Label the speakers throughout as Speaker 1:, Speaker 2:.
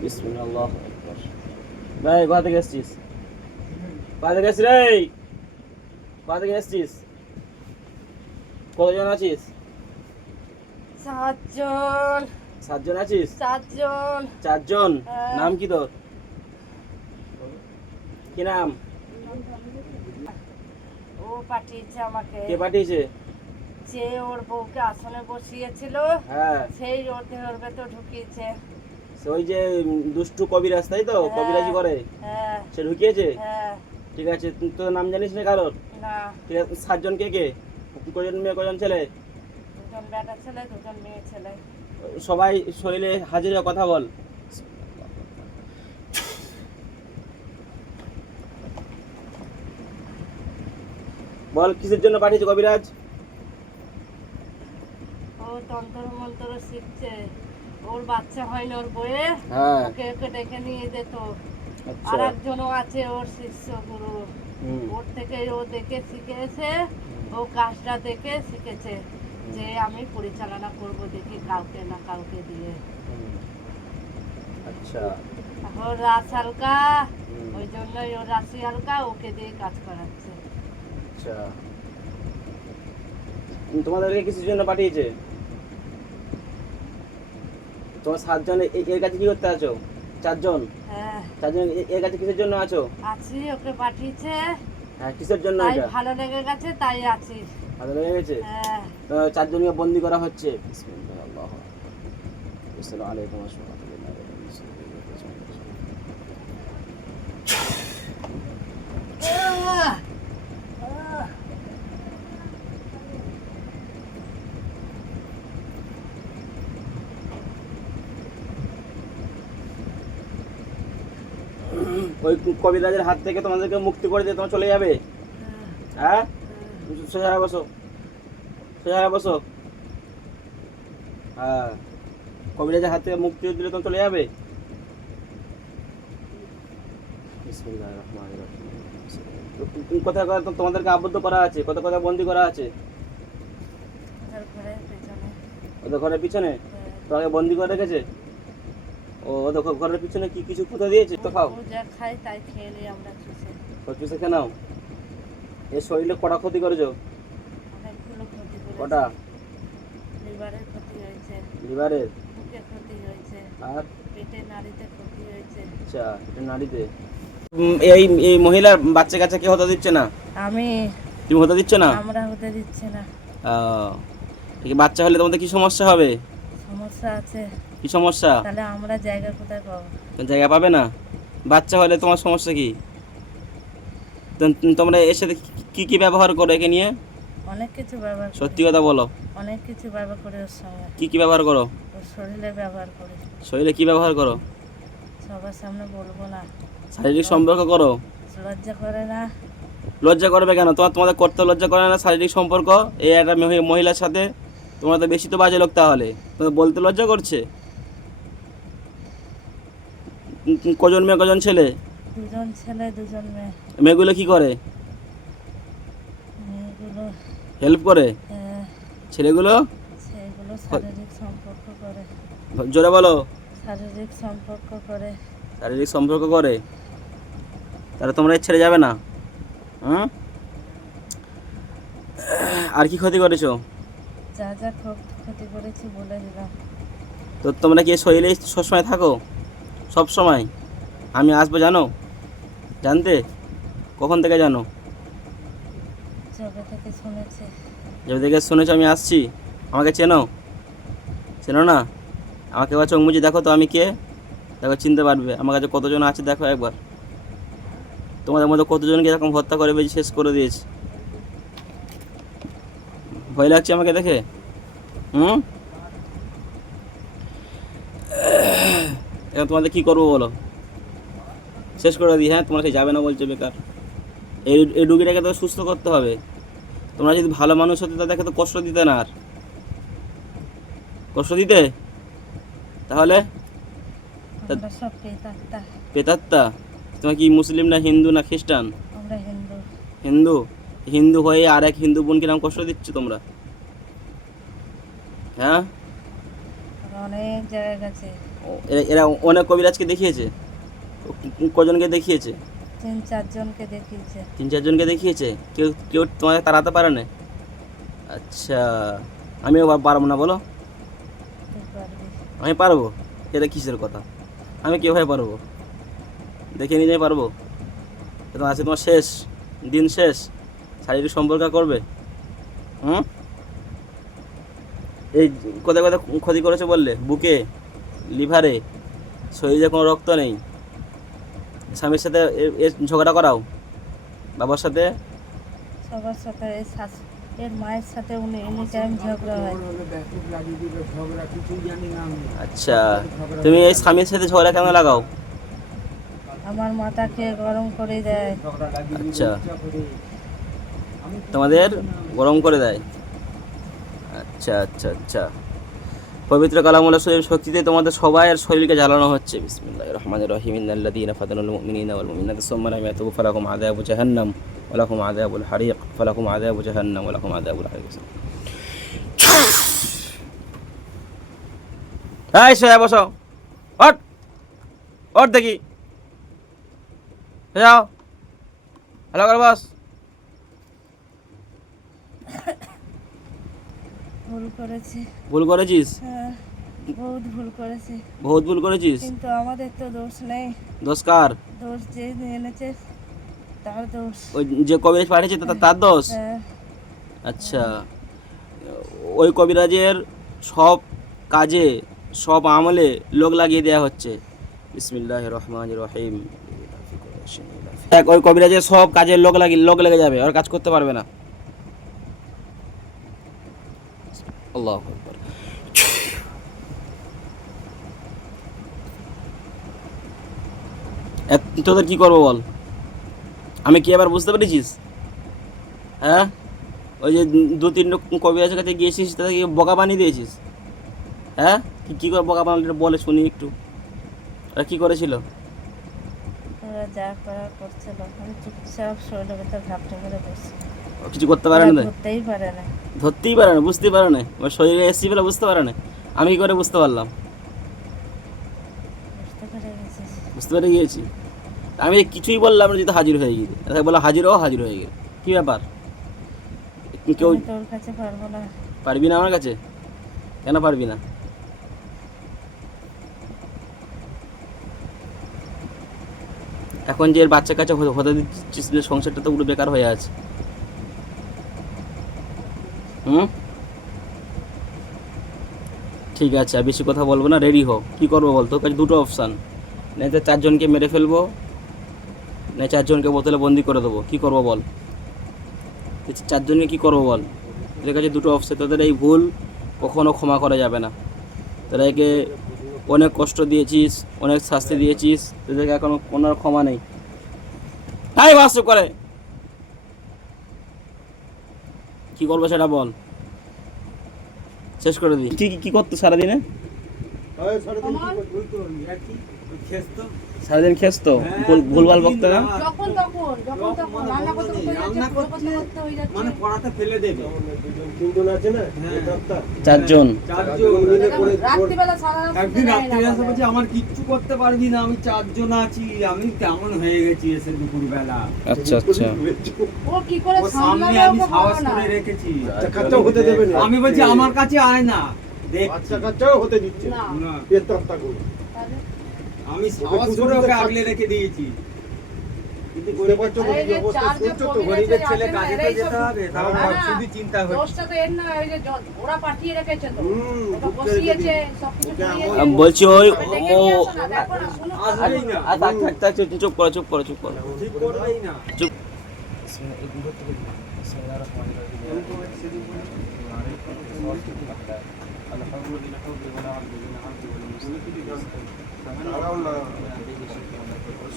Speaker 1: বিসমিল্লাহ আকবার ভাই কোথা থেকে এসছিস কোথা থেকে এসছিস রে কোথা থেকে এসছিস কতজন আছিস
Speaker 2: সাতজন।
Speaker 1: সাতজন আছিস?
Speaker 2: সাতজন।
Speaker 1: চারজন।
Speaker 2: হ্যাঁ।
Speaker 1: নাম কি তোর? কি নাম?
Speaker 2: ও পাঠিয়েছে আমাকে।
Speaker 1: কে পাঠিয়েছে?
Speaker 2: যে ওর বউকে আসনে বসিয়েছিল
Speaker 1: হ্যাঁ।
Speaker 2: সেই ওর দেহের ভেতর ঢুকিয়েছে।
Speaker 1: ওই যে দুষ্টু কবিরাজ তাই তো?
Speaker 2: হ্যাঁ।
Speaker 1: কবিরাজি করে?
Speaker 2: হ্যাঁ।
Speaker 1: সে ঢুকিয়েছে?
Speaker 2: হ্যাঁ।
Speaker 1: ঠিক আছে তুই তোর নাম জানিস না কারোর? ঠিক আছে সাতজন কে কে? কজন মেয়ে কজন ছেলে?
Speaker 2: দুজন বেটা ছেলে দুজন মেয়ে ছেলে।
Speaker 1: সবাই শরীরে হাজির কথা বল। বল কিসের জন্য পাঠিয়েছে কবিরাজ?
Speaker 2: ও তন্ত্র মন্ত্র শিখছে। ওর বাচ্চা হয় না ওর বয়ে
Speaker 1: হ্যাঁ।
Speaker 2: ওকে ওকে ডেকে নিয়ে যেত।
Speaker 1: আচ্ছা।
Speaker 2: আর একজনও আছে ওর শিষ্য গুরু। ওর থেকে ও দেখে শিখেছে ও কাজটা দেখে শিখেছে যে আমি পরিচালনা করব দেখি কাউকে না কাউকে দিয়ে।
Speaker 1: আচ্ছা।
Speaker 2: ওর রাস হালকা ওই জন্যই ওর রাশি হালকা ওকে দিয়ে কাজ করাচ্ছে।
Speaker 1: আচ্ছা। তোমাদেরকে কিসের জন্য পাঠিয়েছে? তোমার সাতজন এর কাছে কি করতে আছো? চারজন?
Speaker 2: হ্যাঁ।
Speaker 1: চারজন এর কাছে কিসের জন্য আছো?
Speaker 2: আছি ওকে পাঠিয়েছে।
Speaker 1: হ্যাঁ কিসের জন্য এটা?
Speaker 2: ভালো লেগে গেছে তাই আছি।
Speaker 1: ভালো লেগে গেছে?
Speaker 2: হ্যাঁ।
Speaker 1: তো চারজনকে বন্দি করা হচ্ছে। বিসমিল্লাহ, আল্লাহু আকবার। আসসালামু আলাইকুম ওয়া ওই কবিরাজের হাত থেকে তোমাদেরকে মুক্তি করে দিয়ে তোমরা চলে যাবে? হ্যাঁ? সোজা হয়ে বসো। সোজা হয়ে বসো। হ্যাঁ। কবিরাজের হাত থেকে মুক্তি দিলে তোমরা চলে যাবে? কোথায় কোথায় তো- তোমাদেরকে আবদ্ধ করা আছে? কত কথা বন্দি করা আছে?
Speaker 2: ওদের ঘরের পেছনে।
Speaker 1: ওদের ঘরের পিছনে?
Speaker 2: হ্যাঁ।
Speaker 1: তোমাকে বন্দি করে রেখেছে? ও ওদের ঘরের পিছনে কি কিছু পুঁতে দিয়েছে? তো খাও।
Speaker 2: ও যা খাই তাই খেয়ে নিই আমরা চুষে।
Speaker 1: তো চুষে খেয়ে নাও। এর শরীরে কটা ক্ষতি করেছ? কটা?
Speaker 2: লিভারের ক্ষতি হয়েছে।
Speaker 1: লিভারের?
Speaker 2: বুকে ক্ষতি হয়েছে।
Speaker 1: আর?
Speaker 2: পেটে নাড়িতে ক্ষতি হয়েছে।
Speaker 1: আচ্ছা নাড়িতে। এই এই মহিলার বাচ্চা কাচ্চা কি হতে দিচ্ছে না?
Speaker 2: আমি।
Speaker 1: তুমি হতে দিচ্ছ না?
Speaker 2: আমরা হতে দিচ্ছে না।
Speaker 1: ঠিক বাচ্চা হলে তোমাদের কি সমস্যা হবে?
Speaker 2: সমস্যা আছে।
Speaker 1: কি সমস্যা?
Speaker 2: তাহলে আমরা জায়গা কোথায় পাবো?
Speaker 1: জায়গা পাবে না? বাচ্চা হলে তোমার সমস্যা কি? তোমরা এর সাথে কি কি ব্যবহার করো একে নিয়ে?
Speaker 2: অনেক কিছু ব্যবহার
Speaker 1: সত্যি কথা বলো।
Speaker 2: অনেক কিছু ব্যবহার করি ওর সঙ্গে।
Speaker 1: কি কি ব্যবহার করো?
Speaker 2: শরীরে ব্যবহার করি।
Speaker 1: শরীরে কি ব্যবহার করো?
Speaker 2: সবার সামনে বলব না।
Speaker 1: শারীরিক সম্পর্ক করো?
Speaker 2: লজ্জা করে না।
Speaker 1: লজ্জা করবে কেন? তোমার তোমাদের করতে লজ্জা করে না শারীরিক সম্পর্ক? এই একটা মহিলার সাথে তোমরা তো বেশি তো বাজে লোক তাহলে। তোমাদের বলতে লজ্জা করছে? কজন মেয়ে কজন ছেলে?
Speaker 2: দুজন ছেলে দুজন মেয়ে।
Speaker 1: মেয়েগুলো কি করে?
Speaker 2: মেয়েগুলো
Speaker 1: হেল্প করে?
Speaker 2: আহ,
Speaker 1: ছেলেগুলো?
Speaker 2: সেগুলো শারীরিক সম্পর্ক করে।
Speaker 1: জোরে বলো।
Speaker 2: শারীরিক সম্পর্ক করে।
Speaker 1: শারীরিক সম্পর্ক করে? তাহলে তোমরা ছেড়ে যাবে না। হুম? আর কি ক্ষতি করেছ?
Speaker 2: যা যা ক্ষতি করেছি বলে দিলাম।
Speaker 1: তো তোমরা কি শরীরে সবসময় থাকো? সব সময়। আমি আসব জানো? জানতে? কখন থেকে জানো? যবে থেকে শুনেছো। আমি আসছি। আমাকে চেনো? চেনো না? আমাকে এবার চোখ মুজি দেখো তো আমি কে? দেখো চিনতে পারবে। আমার কাছে কতজন আছে দেখো একবার। তোমাদের মধ্যে কতজনকে এরকম হত্যা করে বেশি শেষ করে দিয়েছে? ভয় লাগছে আমাকে দেখে? হুম? এখন তোমাদের কী করব বলো? শেষ করে দিই হ্যাঁ? তোমাকে যাবে না বলছে বেকার। এই এই রুগীটাকে তো সুস্থ করতে হবে। তোমরা যদি ভালো মানুষ হতে তাদেরকে তো কষ্ট দিতে না আর। কষ্ট দিতে? তাহলে?
Speaker 2: পেতাত্তা
Speaker 1: তোমার কি মুসলিম না হিন্দু না খ্রিস্টান?
Speaker 2: হিন্দু।
Speaker 1: হিন্দু? হয়ে আর এক হিন্দু বোন কিরম কষ্ট দিচ্ছ তোমরা? হ্যাঁ?
Speaker 2: অনেক জায়গায় গেছে।
Speaker 1: এরা- এরা অনেক কবিরাজকে দেখিয়েছে। কজনকে দেখিয়েছে?
Speaker 2: তিন চারজনকে দেখিয়েছে।
Speaker 1: তিন চারজনকে দেখিয়েছে? কেউ কেউ তোমাকে তাড়াতে পারে না? আচ্ছা আমিও পা- পারব না বলো? আমি পারব। এটা কিসের কথা? আমি কীভাবে পারব? দেখে নিজেই পারব? এটা আছে তোমার শেষ দিন শেষ। শারীরিক সম্পর্ক করবে? হুম? এই কোথায় কোথায় ক্ষতি করেছে বললে? বুকে? লিভারে শরীরে কোনো রক্ত নেই। স্বামীর সাথে এ- এর ঝগড়া করাও। বাবার সাথে?
Speaker 2: সবার সাথে এই এর মায়ের সাথে উনি এনি টাইম ঝগড়া হয়।
Speaker 1: আচ্ছা তুমি এই স্বামীর সাথে ঝগড়া কেন লাগাও?
Speaker 2: আমার মাথাকে গরম করে দেয়।
Speaker 1: আচ্ছা তোমাদের গরম করে দেয়। আচ্ছা আচ্ছা আচ্ছা। পবিত্র কালামুল্লাহ শরীফ শক্তিতে তোমাদের সবাই আর শরীরকে জ্বালানো হচ্ছে। বিসমিল্লাহির রহমানির রহিম। ইন্নাল্লাযীনা ফাতানুল মুমিনিনা ওয়াল মুমিনাতি সুম্মা লাম ইয়াতুবু ফালাহুম আযাবু জাহান্নাম ওয়া লাহুম আযাবুল হারিক আযাবু জাহান্নাম সয়া, বসো। ওঠ। ওঠ দেখি। যাও। হ্যালো বস
Speaker 2: ভুল করেছে।
Speaker 1: ভুল করেছিস?
Speaker 2: হ্যাঁ, বহুত ভুল করেছে।
Speaker 1: বহুত ভুল করেছিস?
Speaker 2: কিন্তু আমাদের তো দোষ নেই।
Speaker 1: দোষ কার?
Speaker 2: দোষ যে এনেছে তার দোষ।
Speaker 1: ওই যে কবিরাজ পাঠিয়েছে তা- তার দোষ?
Speaker 2: হ্যাঁ,
Speaker 1: আচ্ছা। ওই কবিরাজের সব কাজে সব আমলে লোক লাগিয়ে দেওয়া হচ্ছে। বিসমিল্লাহ রহমান রহিম। এক ওই কবিরাজের সব কাজের লোক লাগিয়ে লোক লেগে যাবে আর কাজ করতে পারবে না। আল্লাহ আকবার। তোদের কি করব বল? আমি কি এবার বুঝতে পেরেছিস? হ্যাঁ? ওই যে দু তিনটে কবিরাজের কাছে গিয়েছিস, তাদেরকে বকা বানিয়ে দিয়েছিস? হ্যাঁ? কি করে বকা বানালি বলে শুনি একটু। ওরা কী করেছিল?
Speaker 2: যা করছিল আমি চুপচাপ
Speaker 1: ও কিছু করতে পারে না?
Speaker 2: ধরতেই পারে না।
Speaker 1: ধরতেই পারে না বুঝতেই পারে না। ওর শরীরে এসছি বলে বুঝতে পারে না। আমি কি করে বুঝতে পারলাম?
Speaker 2: বুঝতে পেরে
Speaker 1: গিয়েছি। আমি কিছুই বললাম না যদি হাজির হয়ে গিয়ে তাকে বলা হাজির ও হাজির হয়ে গেল। কী ব্যাপার? কেউ
Speaker 2: পারব না।
Speaker 1: আমার কাছে? কেন পারবি না? এখন যে এর বাচ্চা কাছে হতে দিচ্ছিস যে সংসারটা তো পুরো বেকার হয়ে আছে। হুম? ঠিক আছে বেশি কথা বলব না রেডি হো। কী করব বল তোর কাছে দুটো অপশান নাই তো চারজনকে মেরে ফেলব না চারজনকে বোতলে বন্দি করে দেবো। কী করব বল? চারজনকে কী করব বল? তোদের কাছে দুটো অপশন তোদের এই ভুল কখনো ক্ষমা করা যাবে না। তোরা একে অনেক কষ্ট দিয়েছিস, অনেক শাস্তি দিয়েছিস তোদেরকে এখন কোনো ক্ষমা নেই। তাই বাস্তব করে। কি করব সেটা বল। শেষ করে দিই। কি কি- কি করতো সারাদিনে সারাদিন খেস তো ভুলভাল বকতো না
Speaker 2: যখন তখন যখন তখন রান্না করতে করতে
Speaker 3: রান্না
Speaker 2: করতে করতে
Speaker 3: করছে,
Speaker 2: করতে হয়ে
Speaker 3: মানে পড়াটা ফেলে দেবে।
Speaker 4: তিনজন আছে না?
Speaker 3: হ্যাঁ।
Speaker 1: চারজন।
Speaker 4: মিলে করে
Speaker 2: রাত্রিবেলা সারা
Speaker 3: একদিন। বলছে আমার কিচ্ছু করতে পারবি না আমি চারজন আছি আমি কেমন হয়ে গেছি এসে দুপুরবেলা?
Speaker 1: আচ্ছা আচ্ছা।
Speaker 2: ও কি করে
Speaker 3: সামনে আমি সাহস করে রেখেছি।
Speaker 4: হতে দেবে না।
Speaker 3: আমি বলছি আমার কাছে আয় না দেখ
Speaker 4: বাচ্চা কাচ্চাও হতে দিচ্ছে।
Speaker 2: না।
Speaker 3: আমি সাহস করে ওকে আগলে রেখে দিয়েছি।
Speaker 4: কিন্তু গরিব
Speaker 3: গরিবের ছেলে কাজে তো যেতে হবে তাও শুধু চিন্তা হচ্ছে
Speaker 2: ওরা পাঠিয়ে রেখেছে তো। বসিয়েছে
Speaker 1: বলছি ওই ও চুপ- করো চুপ করো চুপ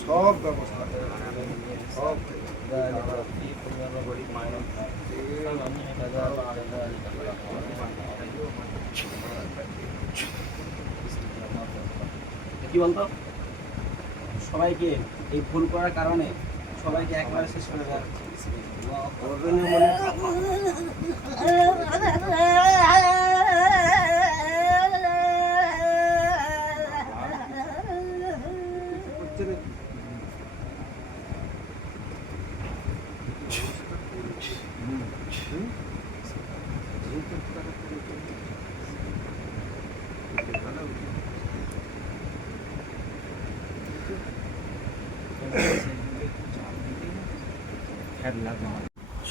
Speaker 4: সব ব্যবস্থা সব
Speaker 1: কি বলতো সবাইকে এই ভুল করার কারণে সবাইকে একবারে শেষ করে দেওয়া হচ্ছে
Speaker 4: না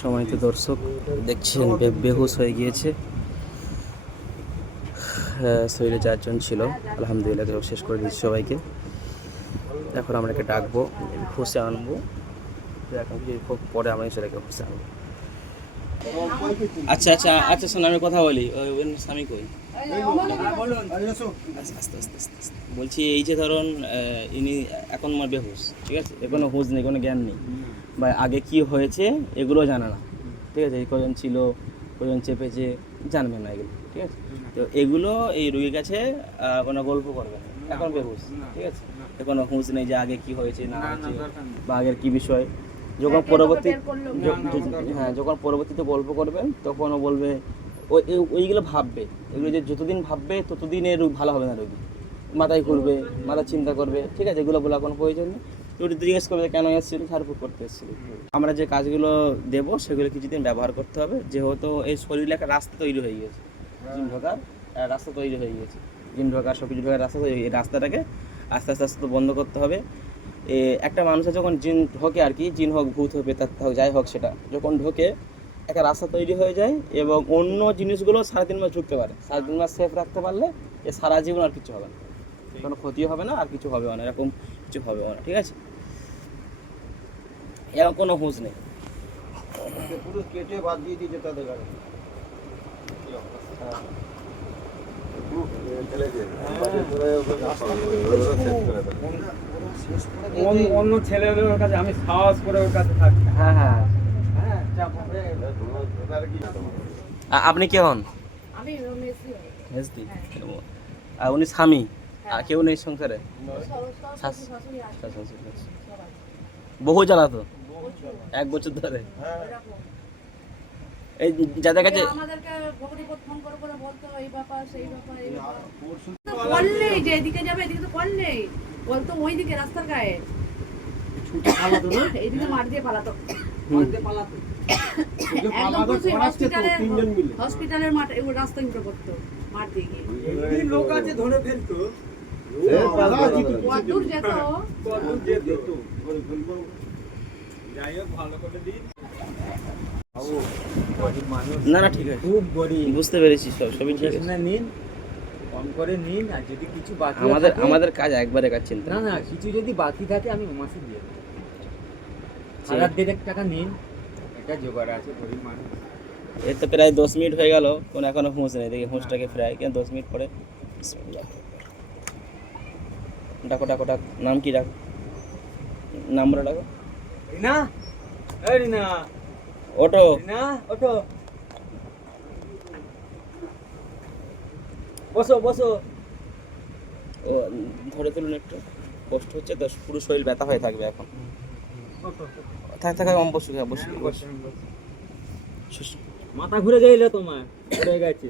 Speaker 1: সময়ত দর্শক দেখছেন বেহুশ হয়ে গিয়েছে। শরীরে চারজন ছিল, আলহামদুলিল্লাহ শেষ করে দিচ্ছি সবাইকে। এখন আমরা একে ডাকবো হুসে আনব। খুব পরে আমরা ছেলেকে হুসে আনব। আচ্ছা আচ্ছা আচ্ছা শোন, আমি কথা বলি। স্বামী কই। বলছি, এই যে ধরুন ইনি এখন আমার বেহুশ, ঠিক আছে? কোনো হুঁশ নেই, কোনো জ্ঞান নেই। বা আগে কি হয়েছে, এগুলো জানে না। ঠিক আছে? এই কজন ছিল, কজন চেপেছে, জানবে না এগুলো। ঠিক আছে? তো এগুলো এই রুগীর কাছে কোনো গল্প করবে না। এখন বেহুশ ঠিক আছে? এ কোনো হুঁশ নেই যে আগে কি হয়েছে না হয়েছে বা আগের কি বিষয়। যখন পরবর্তী হ্যাঁ যখন পরবর্তীতে গল্প করবেন তখন ও বলবে ওই ওইগুলো ভাববে। এগুলো যে যতদিন ভাববে ততদিন এর ভালো হবে না রোগী। মাথায় ঘুরবে মাথা চিন্তা করবে ঠিক আছে? এগুলো বলা কোনো প্রয়োজন নেই। একটু জিজ্ঞেস করবে কেন এসেছিল ঝাড়ফুঁক করতে এসেছিল? আমরা যে কাজগুলো দেবো সেগুলো কিছুদিন ব্যবহার করতে হবে। যেহেতু এই শরীরে একটা রাস্তা তৈরি হয়ে গেছে জিম ঢোকার রাস্তা তৈরি হয়ে গেছে জিম ঢোকার সব কিছু ঢোকার রাস্তা তৈরি হয়ে- রাস্তাটাকে আস্তে আস্তে আস্তে বন্ধ করতে হবে। এ, একটা মানুষের যখন জিন ঢোকে আর কি জিন হোক ভূত হোক বেতার হোক যাই হোক সেটা যখন ঢোকে একটা রাস্তা তৈরি হয়ে যায় এবং অন্য জিনিসগুলো সাড়ে তিন মাস ঢুকতে পারে। সাড়ে তিন মাস সেফ রাখতে পারলে এ সারা জীবন আর কিছু হবে না। কোনো ক্ষতি হবে না আর কিছু হবে না এরকম কিছু হবে না ঠিক আছে? এরকম কোনো হুঁশ নেই।
Speaker 4: পুরো কেটে বাদ দিয়ে দিয়েছে তাদের গাড়ি।
Speaker 3: অন্য- অন্য ছেলেদের কাছে আমি সাহস করে ওর কাছে থাকি।
Speaker 1: হ্যাঁ হ্যাঁ।
Speaker 3: হ্যাঁ
Speaker 1: আপনি কে হন?
Speaker 2: আমি মেসি হই।
Speaker 1: হেসদি আর উনি স্বামী? আর কেউ নেই সংসারে। বহু জ্বালাতো এক বছর ধরে। এই যাদের কাছে
Speaker 2: আমাদেরকে ভগনিপত ফোন করে করে বলতো এই ব্যাপার সেই ব্যাপার এই ব্যাপার। তো যে এদিকে যাবে এদিকে তো কল বলতো ওই রাস্তার গায়ে। এইদিকে পালাতো
Speaker 3: পালাতে। পালাতে।
Speaker 2: একদম পুরো সেই হসপিটালের মাঠ রাস্তা উঠে পড়তো মাঠ দিয়ে গিয়ে।
Speaker 3: লোক আছে ধরে ফেলতো।
Speaker 2: যেত?
Speaker 3: কত যেত। যাই হোক ভালো করে দিন।
Speaker 1: না না ঠিক আছে।
Speaker 3: খুব গরিব।
Speaker 1: বুঝতে পেরেছি সব সবই ঠিক আছে।
Speaker 3: না নিন কম করে নিন আর যদি কিছু বাকি
Speaker 1: আমাদের আমাদের কাজ একবারে কাজ চিন্তা
Speaker 3: না না কিছু যদি বাকি থাকে আমি মাসে দিয়ে দেবো। হাজার দেড়েক টাকা নিন এটা জোগাড় আছে গরিব মানুষ।
Speaker 1: এর তো প্রায় দশ মিনিট হয়ে গেল কোন এখনও হুঁশ নেই দেখি হুঁশটাকে ফ্রাই কেন দশ মিনিট পরে। ডাকো ডাকো ডাক। নাম কি ডাকো? নামটা ডাকো।
Speaker 3: এই রিনা।
Speaker 1: ওটো
Speaker 3: রিনা ওঠো বসো বসো।
Speaker 1: ও ধরে তুলুন একটু। কষ্ট হচ্ছে তো পুরো শরীর ব্যথা হয়ে থাকবে এখন। থাক থাক আমি বসু বসু বসু।
Speaker 3: মাথা ঘুরে যাইলে তোমার ঘুরে গেছে।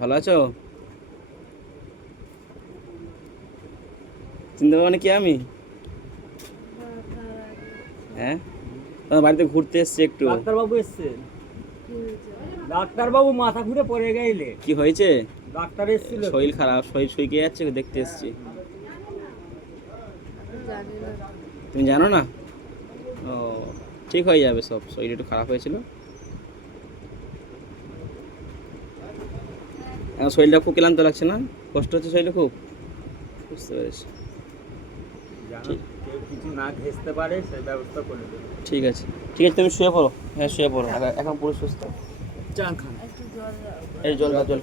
Speaker 1: ভালো আছো? চিন্তা ভাবনা কি আমি? হ্যাঁ? বাড়িতে ঘুরতে এসছি একটু।
Speaker 3: ডাক্তারবাবু এসছে। ডাক্তারবাবু মাথা ঘুরে পড়ে গেলে
Speaker 1: কি হয়েছে?
Speaker 3: ডাক্তার এসেছিল।
Speaker 1: শরীর খারাপ শরীর শুকিয়ে যাচ্ছে দেখতে এসছি। তুমি জানো না? ও ঠিক হয়ে যাবে সব। শরীর একটু খারাপ হয়েছিল। শরীরটা খুব ক্লান্ত লাগছে না? কষ্ট হচ্ছে শরীরে খুব? বুঝতে পেরেছি।
Speaker 3: জানো, কেউ কিছু না ঘেসতে পারে সেই ব্যবস্থা করে দেবে।
Speaker 1: ঠিক আছে। ঠিক আছে তুমি শুয়ে পড়ো। হ্যাঁ শুয়ে পড়ো। এখন- এখন পুরো সুস্থ।
Speaker 3: চান খান
Speaker 2: জল
Speaker 1: এই জল জল
Speaker 2: জল।